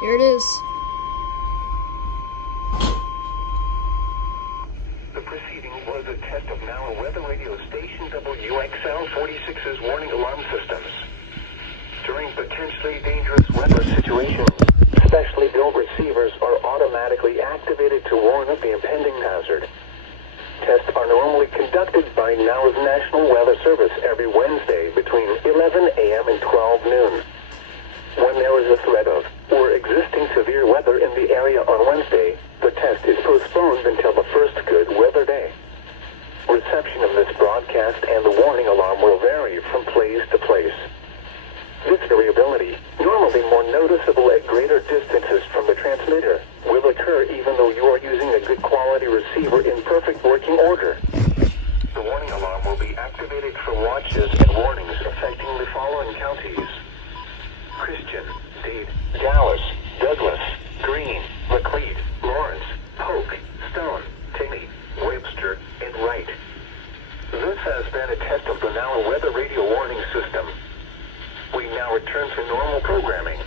Here it is. The proceeding was a test of now weather radio station WXL46's warning alarm systems. During potentially dangerous weather situations, specially built receivers are automatically activated to warn of the impending hazard. Tests are normally conducted by NOW's National Weather Service every Wednesday between 11 a.m. and 12 noon. When there is a threat of or existing severe weather in the area on Wednesday, the test is postponed until the first good weather day. Reception of this broadcast and the warning alarm will vary from place to place. This variability, normally more noticeable at greater distances from the transmitter, will occur even though you are using a good quality receiver in perfect working order. The warning alarm will be activated for watches and warnings affecting the following counties: Christian, Dade, Dallas, Douglas, Greene, Macleod, Lawrence, Polk, Stone, Taney, Webster, and Wright. This has been a test of the NOW weather radio warning system. We now return to normal programming.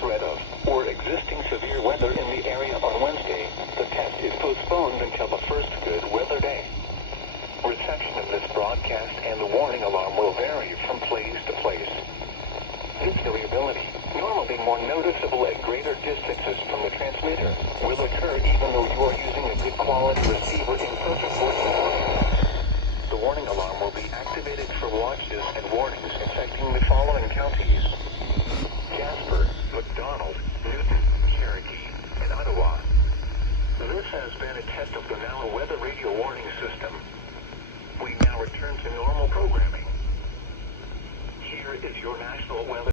Threat of or existing severe weather in the area on Wednesday, the test is postponed until the first good weather day. Reception of this broadcast and the warning alarm will vary from place to place. This variability, normally more noticeable at greater distances from the transmitter, will occur even though you are using a good quality receiver in perfect working order. The warning alarm will be activated for watches and warnings affecting the following counties: Jasper, McDonald, Newton, Cherokee, and Ottawa. This has been a test of the NOW weather radio warning system. We now return to normal programming. Here is your national weather